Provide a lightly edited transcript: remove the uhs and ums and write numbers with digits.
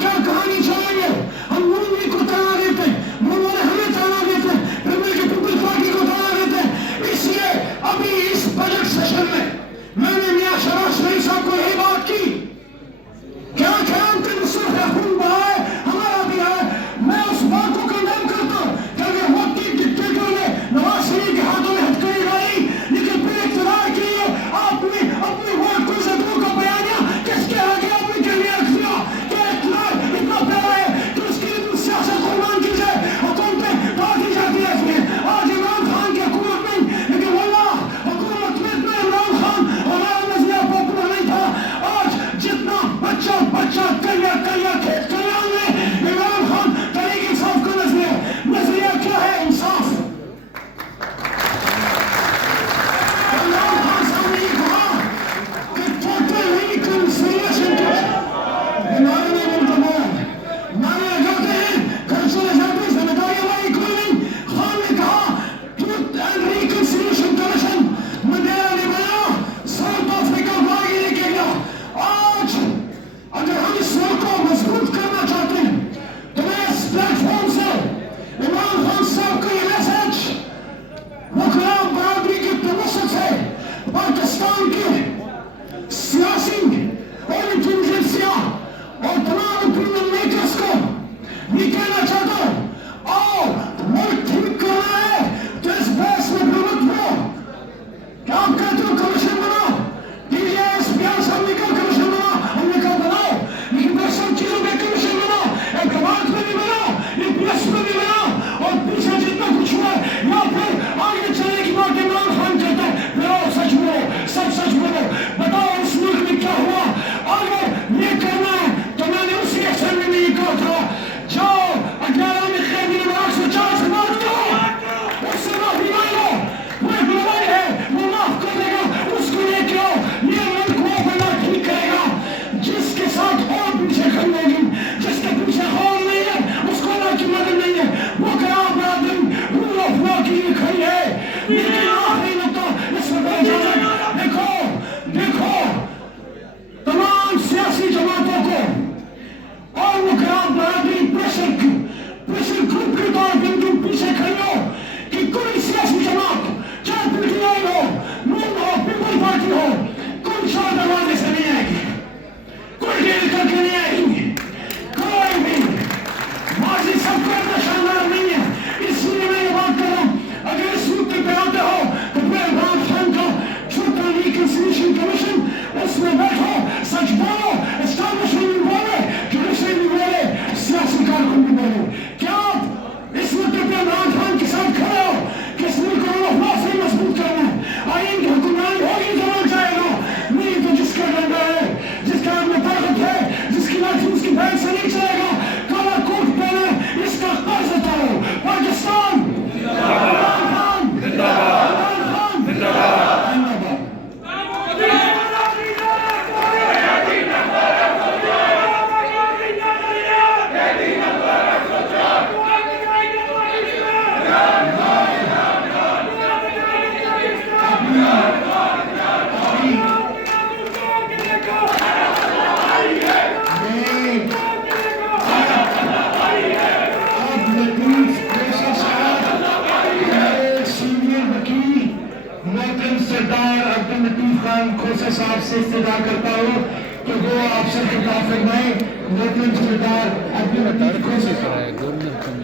کیا کہانی چلائیں گے؟ ہم مولوی کو تانا دیتے ہیں، مولوی نے ہمیں تانا دیتے ہیں، پھر مل کے پیپلز پارٹی کو تانا دیتے ہیں۔ اس لیے ابھی اس بجٹ سیشن میں نے میاں شہباز شریف صاحب کو یہی بات کی، کیا خیال تم صرف خون بہائے ہمارا بھی ہے؟ میں اس بات کو کنڈیم کرتا ہوں کہ اگر وقتی ڈکٹیٹر نے نواز شریف کے ہاتھوں میں ہتھکڑی ڈالی، لیکن پھر اقتدار کے لیے آپ نے اپنے ووٹ کو زدوں کا بیانیہ کس کے آگے اپنے کے لیے رکھ دیا کہ اقتدار اتنا پیارا ہے کہ اس کے لیے تم سیاست قربان کی جائے، حکومتیں کاٹی جاتی ہے۔ آج عمران خان کی حکومت میں، لیکن واللہ حکومت میں اتنا عمران خان ہمارا نظریہ پاپولر نہیں تھا۔ آج جتنا بچہ کھیت کلیان میں عمران خان تحریک انصاف کا نظریہ کیا ہے؟ انصاف۔ عمران خان صاحب نے یہ کہا کہ ٹوٹل ریکنسیلیشن ہمارے میں منتظر مانے جاتے ہیں، گھر چلے جاتے ہیں، ذمہ داری ہماری کوئی نہیں۔ خان نے کہا ٹروتھ اینڈ ریکنسیلیشن کمیشن مدیرہ نے بنا، ساؤتھ افریقہ باغی لے کے گیا۔ آج اگر ہم اس ملک کو مضبوط کرنا چاہتے ہیں تو میں اس پلیٹ فارم سے عمران خان صاحب کو یہ میسج وکلاء برادری کی توسط سے پاکستان کے سیاسی اور انٹیلیجنسیا اور تمام اوپینین میکرز کو یہ کہنا چاہتا ہوں، آؤ ملک ٹھیک کرنا ہے تو اس بحث میں حکومت ہو کہ آپ کہتے ہو کمیشن بناؤ، T G S P R صاحب نے کہا کمیشن بناؤ، ہم نے کہا بناؤ، لیکن بہت سب چیزوں پہ کمیشن بناؤ، اقدامات پہ بھی بناؤ، یہ پی ایس پہ بھی بناؤ، اور پیچھے جتنا کچھ ہوا ہے یا پھر آگے چلنے کی بات عمران خان کہتا ہے پھر آؤ سچ بولو، سب سچ بولو، بتاؤ اس ملک میں کیا ہوا۔ اگر یہ کرنا ہے تو میں نے اسی اسمبلی میں یہ کہا تھا، جاؤ 11 میں قیدی نواز سے 4 سے بات کرو، اس سے معافی مانگو، وہ ایک لڑائی ہے، وہ معاف کر دے گا، اس کو لے کے آؤ، یہ ملک وہ بنا ٹھیک کرے گا۔ جس کے ساتھ اور پیچھے کھڑی ہوگی، جس کے پیچھے خون نہیں ہے، اس کو اللہ کی مدد نہیں ہے، وہ کہاں برادری رول آف لا کے لیے کھڑی ہے۔ لیکن آخری نقطہ اس میں بڑھ جائے، دیکھو تمام سیاسی جماعتوں کو اور وکلاء برادری پریشر گروپ کے طور پر تم پیچھے کھڑے ہو کہ کوئی سیاسی جماعت چاہے پی ٹی آئی ہو، نون ہو، پیپل پارٹی ہو، کوئی چار دروازے سے نہیں آئے گی، کوئی ڈیل کر کے نہیں آئے گی، کوئی بھی ماضی سب کو اتنا شاندار نہیں ہے۔ اس لیے میں یہ بات کر رہا ہوں، اگر اس وقت پہ آتے ہو تو پھر عمران خان کا ٹروتھ اینڈ ریکنسیلیشن کمیشن، اس میں بیٹھو، سچ بولو، اسٹیبلشمنٹ بھی بولے، جوڈیشری بھی بولے، سیاسی کارکن بھی بولے۔ کیا آپ اس وقت پہ عمران خان کے ساتھ کھڑے ہو کہ اس ملک کو رول آف لا سے مضبوط کرنا ہے؟ آئین کی حکمرانی ہوگی تو بن جائے گا، نہیں تو جس کا ڈنڈا ہے، جس کا ہاتھ میں طاقت ہے، جس کی لاٹھی اس کی بینک سے نہیں چلے گا، کالا کوٹ پہنے اس کا قرض اتارو۔ پاکستان عمران خان زندہ باد، عمران خان زندہ باد، زندہ باد۔ کھوسے صاحب سے استدعا کرتا ہوں کہ وہ آپ سے خطاب فرمائیں۔ محترم سردار عبد اللطیف کھوسے صاحب۔